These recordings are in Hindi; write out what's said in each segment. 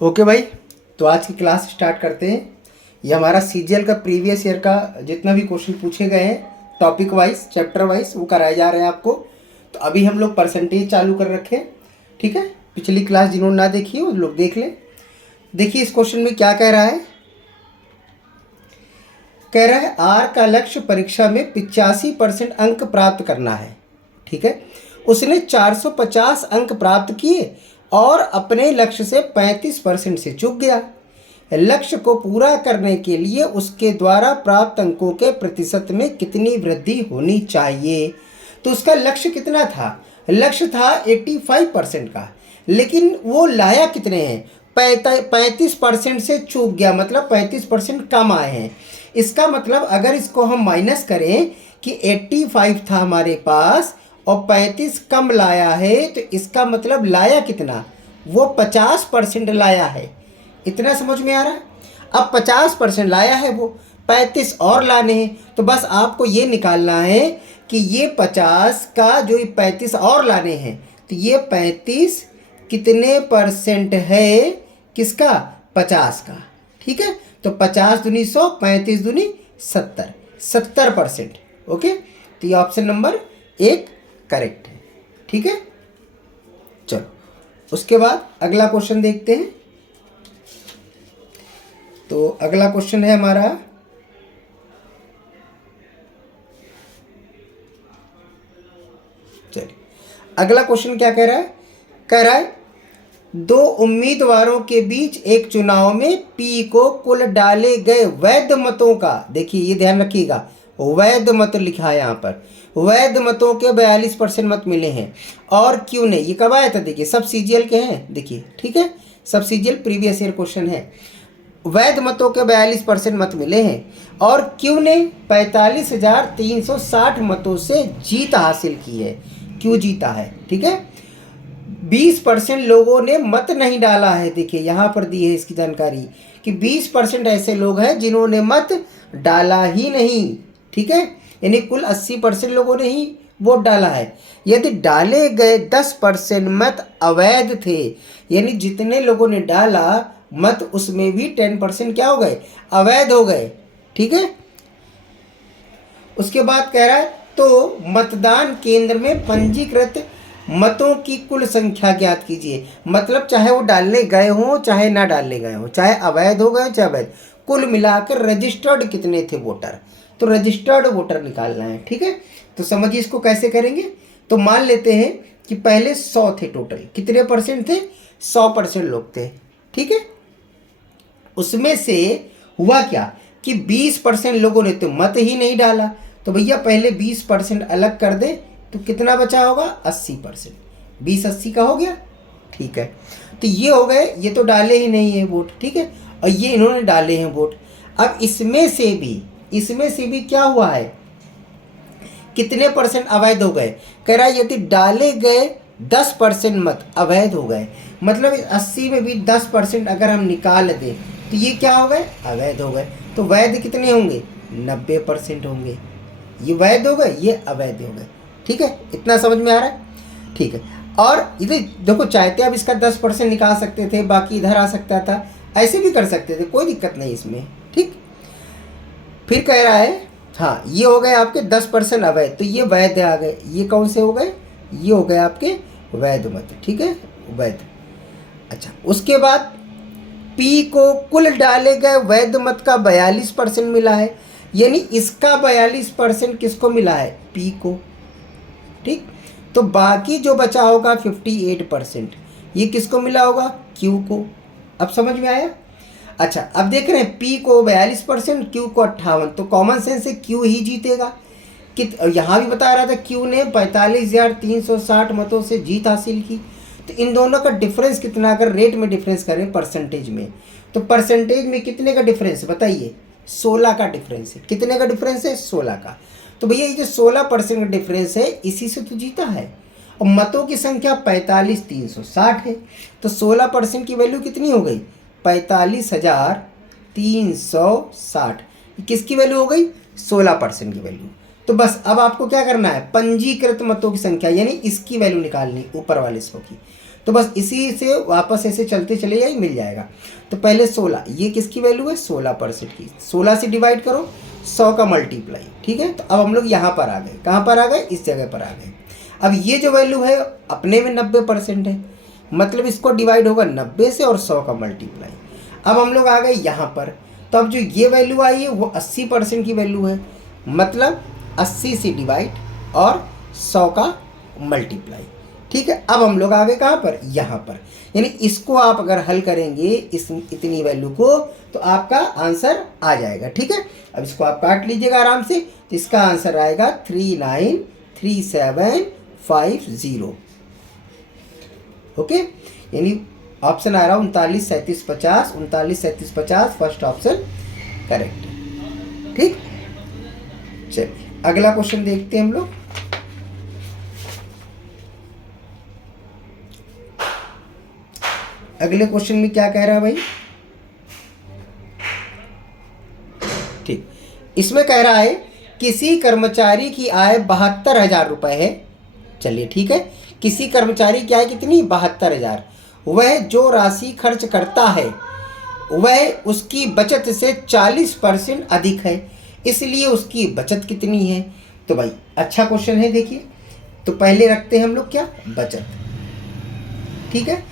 ओके भाई, तो आज की क्लास स्टार्ट करते हैं। ये हमारा सीजीएल का प्रीवियस ईयर का जितना भी क्वेश्चन पूछे गए हैं टॉपिक वाइज चैप्टर वाइज वो कराए जा रहे हैं आपको। तो अभी हम लोग परसेंटेज चालू कर रखे हैं, ठीक है। पिछली क्लास जिन्होंने ना देखी हो वो लोग देख लें। देखिए इस क्वेश्चन में क्या कह रहा है। कह रहा है आर का लक्ष्य परीक्षा में 85% अंक प्राप्त करना है, ठीक है। उसने 450 अंक प्राप्त किए और अपने लक्ष्य से 35% से चूक गया। लक्ष्य को पूरा करने के लिए उसके द्वारा प्राप्त अंकों के प्रतिशत में कितनी वृद्धि होनी चाहिए। तो उसका लक्ष्य कितना था? लक्ष्य था 85% का, लेकिन वो लाया कितने हैं? 35% से चूक गया, मतलब 35% कम आए हैं। इसका मतलब अगर इसको हम माइनस करें कि 85 था हमारे पास और 35 कम लाया है, तो इसका मतलब लाया कितना? वो 50% लाया है। इतना समझ में आ रहा है? अब 50% लाया है, वो 35 और लाने हैं। तो बस आपको ये निकालना है कि ये 50 का जो 35 और लाने हैं, तो ये 35 कितने परसेंट है? किसका? 50 का, ठीक है। तो 50 दूनी 100, 35 दूनी 70, 70%। ओके, तो ये ऑप्शन नंबर 1 करेक्ट है, ठीक है। चलो उसके बाद अगला क्वेश्चन देखते हैं। तो अगला क्वेश्चन है हमारा, चलिए अगला क्वेश्चन क्या कह रहा है। कह रहा है दो उम्मीदवारों के बीच एक चुनाव में पी को कुल डाले गए वैध मतों का, देखिए ये ध्यान रखिएगा, वैध मत लिखा है यहाँ पर। वैध मतों के 42% मत मिले हैं और क्यों ने, ये कब आया था? देखिए सब सीजीएल के हैं, देखिए ठीक है, सब सीजीएल प्रीवियस ईयर क्वेश्चन है। वैध मतों के 42% मत मिले हैं और क्यू ने 45,360 मतों से जीत हासिल की है। क्यों जीता है, ठीक है। 20% लोगों ने मत नहीं डाला है। देखिए यहाँ पर दी है इसकी जानकारी कि 20% ऐसे लोग हैं जिन्होंने मत डाला ही नहीं, ठीक है। यानी कुल 80% लोगों ने ही वोट डाला है। यदि डाले गए 10% मत अवैध थे, यानी जितने लोगों ने डाला मत उसमें भी 10% क्या हो गए? अवैध हो गए, ठीक है। उसके बाद कह रहा है तो मतदान केंद्र में पंजीकृत मतों की कुल संख्या ज्ञात कीजिए। मतलब चाहे वो डालने गए हों चाहे ना डालने गए हों, चाहे अवैध हो गए चाहे अवैध, कुल मिलाकर रजिस्टर्ड कितने थे वोटर। तो रजिस्टर्ड वोटर निकालना है, ठीक है। तो समझिए इसको कैसे करेंगे। तो मान लेते हैं कि पहले 100 थे टोटल, कितने परसेंट थे? 100% लोग थे, ठीक है। उसमें से हुआ क्या कि 20% लोगों ने तो मत ही नहीं डाला। तो भैया पहले 20% अलग कर दे तो कितना बचा होगा? 80%। 20-80 का हो गया, ठीक है। तो ये हो गए, ये तो डाले ही नहीं है वोट, ठीक है, और ये इन्होंने डाले हैं वोट। अब इसमें से भी क्या हुआ है? कितने परसेंट अवैध हो गए? कह रहा है यदि डाले गए 10% मत अवैध हो गए, मतलब इस 80 में भी 10% अगर हम निकाल दें तो ये क्या हो गए? अवैध हो गए। तो वैध कितने होंगे? 90% होंगे। ये वैध हो गए, ये अवैध हो गए, ठीक है। इतना समझ में आ रहा है, ठीक है। और इधर देखो चाहते अब इसका 10% निकाल सकते थे, बाकी इधर आ सकता था, ऐसे भी कर सकते थे, कोई दिक्कत नहीं इसमें, ठीक। फिर कह रहा है हाँ ये हो गए आपके 10% अवैध, तो ये वैध आ गए। ये कौन से हो गए? ये हो गए आपके वैध मत, ठीक है, वैध। अच्छा उसके बाद पी को कुल डाले गए वैध मत का 42% मिला है, यानी इसका 42% किसको मिला है? पी को, ठीक। तो बाकी जो बचा होगा 58% ये किसको मिला होगा? क्यू को। अब समझ में आया? अच्छा अब देख रहे हैं पी को 42%, क्यू को 58, तो कॉमन सेंस से क्यू ही जीतेगा। यहाँ भी बता रहा था क्यू ने 45,360 मतों से जीत हासिल की। तो इन दोनों का डिफरेंस कितना, अगर रेट में डिफरेंस करें परसेंटेज में, तो परसेंटेज में कितने का डिफरेंस बताइए? 16 का डिफरेंस है। कितने का डिफरेंस है? 16 का। तो भैया ये जो 16% का डिफरेंस है इसी से तो जीता है। और मतों की संख्या 45,360 है, तो 16% की वैल्यू कितनी हो गई? 45,360। किसकी वैल्यू हो गई? 16% की वैल्यू। तो बस अब आपको क्या करना है? पंजीकृत मतों की संख्या, यानी इसकी वैल्यू निकालनी ऊपर वाले 100 की। तो बस इसी से वापस ऐसे चलते चले जाइए, मिल जाएगा। तो पहले 16, ये किसकी वैल्यू है 16% की, 16 से डिवाइड करो, 100 का मल्टीप्लाई, ठीक है। तो अब हम लोग यहाँ पर आ गए, कहाँ पर आ गए, इस जगह पर आ गए। अब ये जो वैल्यू है अपने में 90% है, मतलब इसको डिवाइड होगा 90 से और 100 का मल्टीप्लाई। अब हम लोग आ गए यहाँ पर, तो अब जो ये वैल्यू आई है वो 80% की वैल्यू है, मतलब 80 से डिवाइड और 100 का मल्टीप्लाई, ठीक है। अब हम लोग आ गए कहाँ पर, यहाँ पर। यानी इसको आप अगर हल करेंगे इस इतनी वैल्यू को, तो आपका आंसर आ जाएगा, ठीक है। अब इसको आप काट लीजिएगा आराम से, तो इसका आंसर आएगा 393750। ओके, यानी ऑप्शन आ रहा 39 37 50, 39 37 50 फर्स्ट ऑप्शन करेक्ट है, ठीक। चलिए अगला क्वेश्चन देखते हैं हम लोग। अगले क्वेश्चन में क्या कह रहा है भाई, ठीक, इसमें कह रहा है किसी कर्मचारी की आय 72,000 रुपये है। चलिए ठीक है, किसी कर्मचारी की आय कितनी, 72,000। वह जो राशि खर्च करता है वह उसकी बचत से 40% अधिक है, इसलिए उसकी बचत कितनी है। तो भाई अच्छा क्वेश्चन है, देखिए। तो पहले रखते हैं हम लोग क्या, बचत, ठीक है।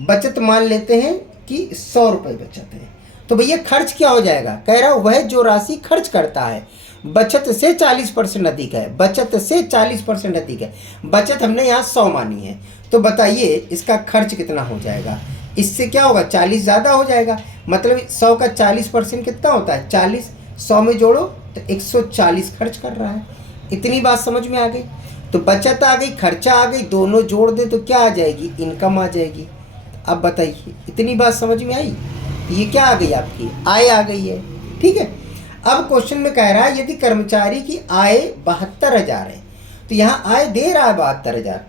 बचत मान लेते हैं कि 100 रुपये बचत है। तो भैया खर्च क्या हो जाएगा, कह रहा हूँ वह जो राशि खर्च करता है बचत से 40% अधिक है, बचत से 40% अधिक है। बचत हमने यहाँ 100 मानी है, तो बताइए इसका खर्च कितना हो जाएगा। इससे क्या होगा, 40 ज़्यादा हो जाएगा, मतलब 100 का 40% कितना होता है 40, 100 में जोड़ो तो 140 खर्च कर रहा है। इतनी बात समझ में आ गई। तो बचत आ गई, खर्चा आ गई, दोनों जोड़ दे तो क्या आ जाएगी, इनकम आ जाएगी। अब बताइए इतनी बात समझ में आई, ये क्या आ गई, आपकी आय आ गई है, ठीक है। अब क्वेश्चन में कह रहा है यदि कर्मचारी की आय 72,000 है, तो यहाँ आय दे रहा है 72,000,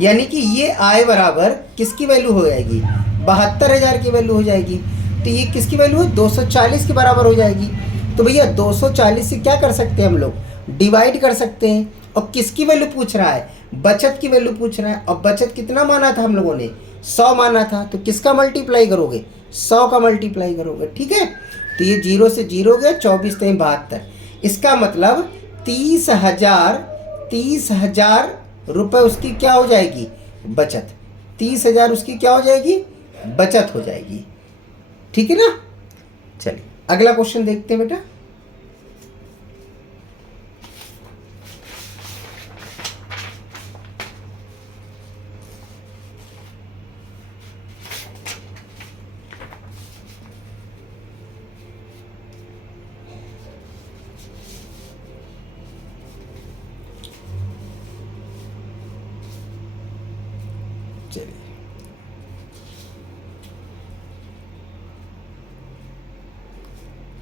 यानी कि ये आय बराबर किसकी वैल्यू हो जाएगी, 72,000 की वैल्यू हो जाएगी। तो ये किसकी वैल्यू है, 240 के बराबर हो जाएगी। तो भैया 240 से क्या कर सकते हैं हम लोग, डिवाइड कर सकते हैं। और किसकी वैल्यू पूछ रहा है, बचत की वैल्यू पूछ रहा है। और बचत कितना माना था हम लोगों ने, 100 माना था। तो किसका मल्टीप्लाई करोगे, 100 का मल्टीप्लाई करोगे, ठीक है। तो ये 0 से 0 गया, 24 3 72। इसका मतलब 30,000 रुपये उसकी क्या हो जाएगी, बचत। 30,000 उसकी क्या हो जाएगी, बचत हो जाएगी, ठीक है ना। चलिए अगला क्वेश्चन देखते हैं बेटा।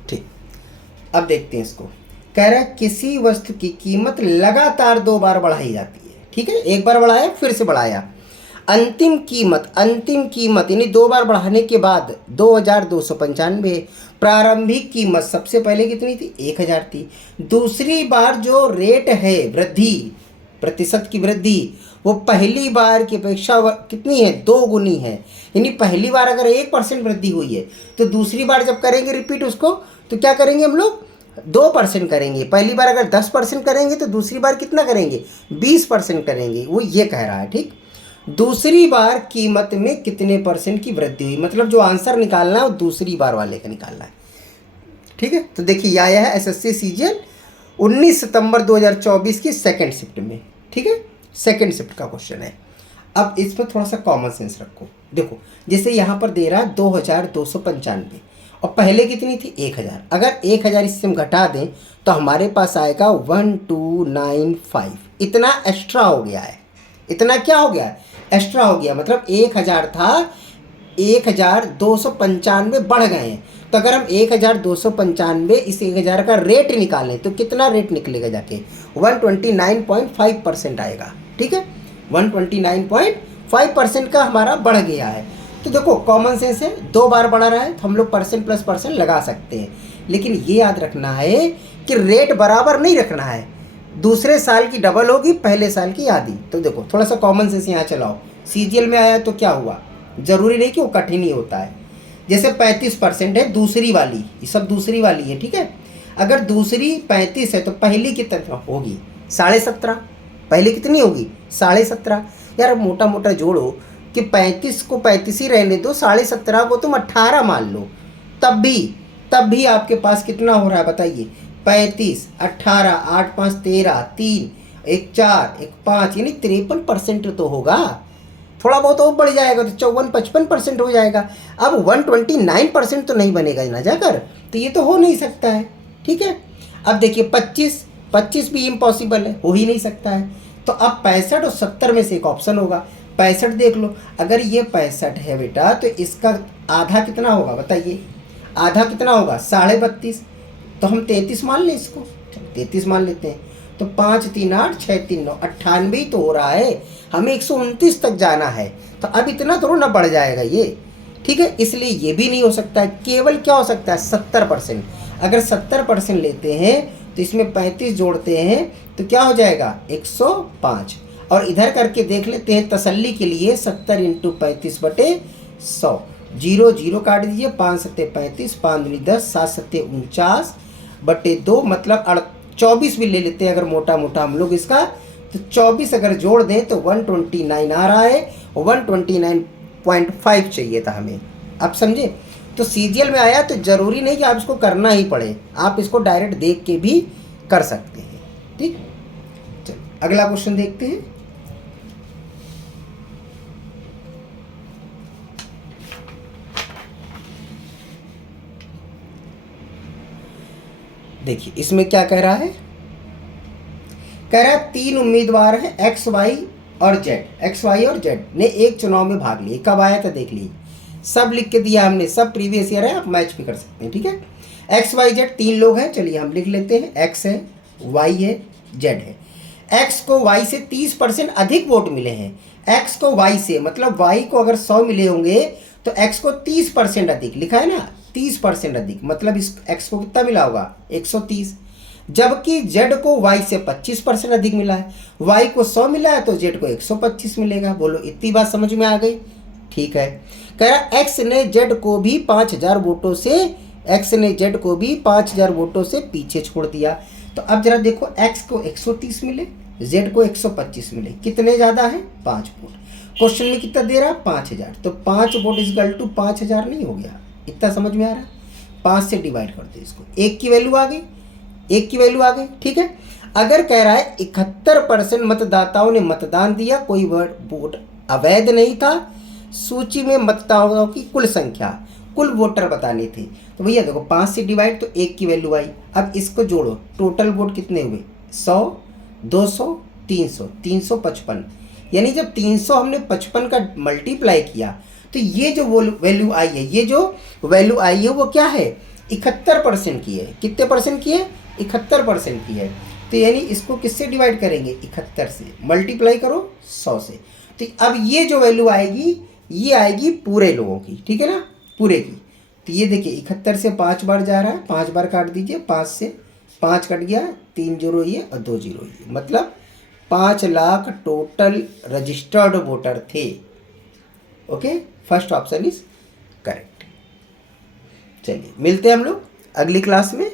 ठीक, अब देखते हैं इसको। कह रहा है किसी वस्तु की कीमत लगातार 2 बार बढ़ाई जाती है, ठीक है। एक बार बढ़ाया फिर से बढ़ाया, अंतिम कीमत यानी 2 बार बढ़ाने के बाद 2,295। प्रारंभिक कीमत सबसे पहले कितनी थी, 1,000 थी। दूसरी बार जो रेट है वृद्धि, प्रतिशत की वृद्धि, वो पहली बार की अपेक्षा कितनी है, 2 गुनी है। यानी पहली बार अगर 1% वृद्धि हुई है, तो दूसरी बार जब करेंगे रिपीट उसको, तो क्या करेंगे हम लोग, 2% करेंगे। पहली बार अगर 10% करेंगे तो दूसरी बार कितना करेंगे, 20% करेंगे। वो ये कह रहा है, ठीक। दूसरी बार कीमत में कितने परसेंट की वृद्धि हुई, मतलब जो आंसर निकालना है वो दूसरी बार वाले का निकालना है, ठीक है। तो देखिए ये आया है एसएससी सीजीएल 19 सितंबर 2024 की सेकंड शिफ्ट में, ठीक है। सेकंड शिफ्ट का क्वेश्चन है। अब इस पर थोड़ा सा कॉमन सेंस रखो। देखो जैसे यहाँ पर दे रहा है 2,295 और पहले कितनी थी, 1,000। अगर 1,000 इससे हम घटा दें तो हमारे पास आएगा 1,295। इतना एक्स्ट्रा हो गया है, इतना क्या हो गया, एक्स्ट्रा हो गया। मतलब 1,000 था, 1,295 बढ़ गए हैं। तो अगर हम 1,295 इस 1,000 का रेट निकालें तो कितना रेट निकलेगा जाके, 129.5% आएगा, ठीक है। 129.5% का हमारा बढ़ गया है। तो देखो कॉमन सेंस है, 2 बार बढ़ा रहा है तो हम लोग परसेंट प्लस परसेंट लगा सकते हैं। लेकिन ये याद रखना है कि रेट बराबर नहीं रखना है, दूसरे साल की डबल होगी, पहले साल की आधी। तो देखो थोड़ा सा कॉमन सेंस यहाँ चलाओ, सीजीएल में आया तो क्या हुआ, जरूरी नहीं कि वो कठिन ही होता है। जैसे 35% है दूसरी वाली, ये सब दूसरी वाली है, ठीक है। अगर दूसरी 35 है तो पहली कितना होगी, 17.5। पहली कितनी होगी, 17.5। यार मोटा मोटा जोड़ो कि 35 को 35 ही रहने दो, 17.5 को तुम 18 मान लो, तब भी आपके पास कितना हो रहा है बताइए, 35, 18, 8, 5, 13, 3, 1, 4, 1, 5, यानी 53% तो होगा। थोड़ा बहुत और बढ़ जाएगा तो 54-55% हो जाएगा। अब 129% तो नहीं बनेगा ना जाकर, तो ये तो हो नहीं सकता है, ठीक है। अब देखिए 25 भी इम्पॉसिबल है, हो ही नहीं सकता है। तो अब 65 और 70 में से एक ऑप्शन होगा। 65 देख लो, अगर ये 65 है बेटा तो इसका आधा कितना होगा बताइए, आधा कितना होगा, 32.5। तो हम 33 मान लें इसको, 33 मान लेते हैं। तो 5, 3, 8, 6, 3, 9, 98 तो हो रहा है, हमें 129 तक जाना है। तो अब इतना थोड़ा ना बढ़ जाएगा ये, ठीक है। इसलिए ये भी नहीं हो सकता है। केवल क्या हो सकता है, 70%। अगर 70% लेते हैं तो इसमें 35 जोड़ते हैं तो क्या हो जाएगा, 105। और इधर करके देख लेते हैं तसल्ली के लिए, 70 × 35/100, 0 0 काट दीजिए, 5 7 35, 5 दूनी 10, 7 7 49/2, मतलब 24 भी ले लेते हैं अगर मोटा मोटा हम लोग इसका। तो 24 अगर जोड़ दें तो 129 आ रहा है, 129.5 चाहिए था हमें। अब समझे, तो सीजीएल में आया तो जरूरी नहीं कि आप इसको करना ही पड़े, आप इसको डायरेक्ट देख के भी कर सकते हैं, ठीक। चलो अगला क्वेश्चन देखते हैं। देखिए इसमें क्या कह रहा है, कह रहा है 3 उम्मीदवार हैं एक्स वाई और जेड ने एक चुनाव में भाग लिए। कब आया था देख लीजिए, सब लिख के दिया हमने, सब प्रीवियस ईयर है, आप मैच भी कर सकते हैं, ठीक है। एक्स वाई जेड 3 लोग हैं, चलिए हम लिख लेते हैं, एक्स है, वाई है, जेड है। एक्स को वाई से 30% अधिक वोट मिले हैं। एक्स को वाई से मतलब वाई को अगर 100 मिले होंगे तो एक्स को 30% अधिक, लिखा है ना, 30% अधिक, मतलब इस एक्स को कितना मिला होगा, 130। जबकि जेड को वाई से 25% अधिक मिला है। वाई को 100 मिला है तो जेड को 125 मिलेगा। बोलो इतनी बात समझ में आ गई, ठीक है। कह रहा एक्स ने जेड को भी 5000 वोटों से, एक्स ने जेड को भी 5000 वोटों से पीछे छोड़ दिया। तो अब जरा देखो, एक्स को 130 मिले, जेड को 125 मिले, कितने ज़्यादा है, 5 वोट। क्वेश्चन में कितना दे रहा है, 5000। तो 5 वोट इक्वल टू 5000 नहीं हो गया, इतना समझ में आ रहा है। 5 से डिवाइड कर दो इसको, एक की वैल्यू आ गई, एक की वैल्यू आ गई, ठीक है। अगर कह रहा है 71% मतदाताओं ने मतदान दिया, कोई वोट अवैध नहीं था, सूची में मतदाताओं की कुल संख्या, कुल वोटर बताने थे। तो भैया देखो 5 से डिवाइड तो एक की वैल्यू आई। अब इसको जोड़ो, टोटल वोट कितने हुए, 100, 200, 300, 355। यानी जब 300 हमने 55 का मल्टीप्लाई किया तो ये जो वैल्यू आई है, ये जो वैल्यू आई है वो क्या है, 71% की है। कितने परसेंट की है, 71% की है। तो यानी इसको किससे डिवाइड करेंगे, 71 से, मल्टीप्लाई करो 100 से। तो अब ये जो वैल्यू आएगी ये आएगी पूरे लोगों की, ठीक है ना, पूरे की। तो ये देखिए 71 से 5 बार जा रहा है, 5 बार काट दीजिए, 5 से 5 कट गया, 3 जीरो ये और 2 जीरो ये, मतलब 5 लाख टोटल रजिस्टर्ड वोटर थे। Okay, first option is correct. चलिए मिलते हैं हम लोग अगली क्लास में।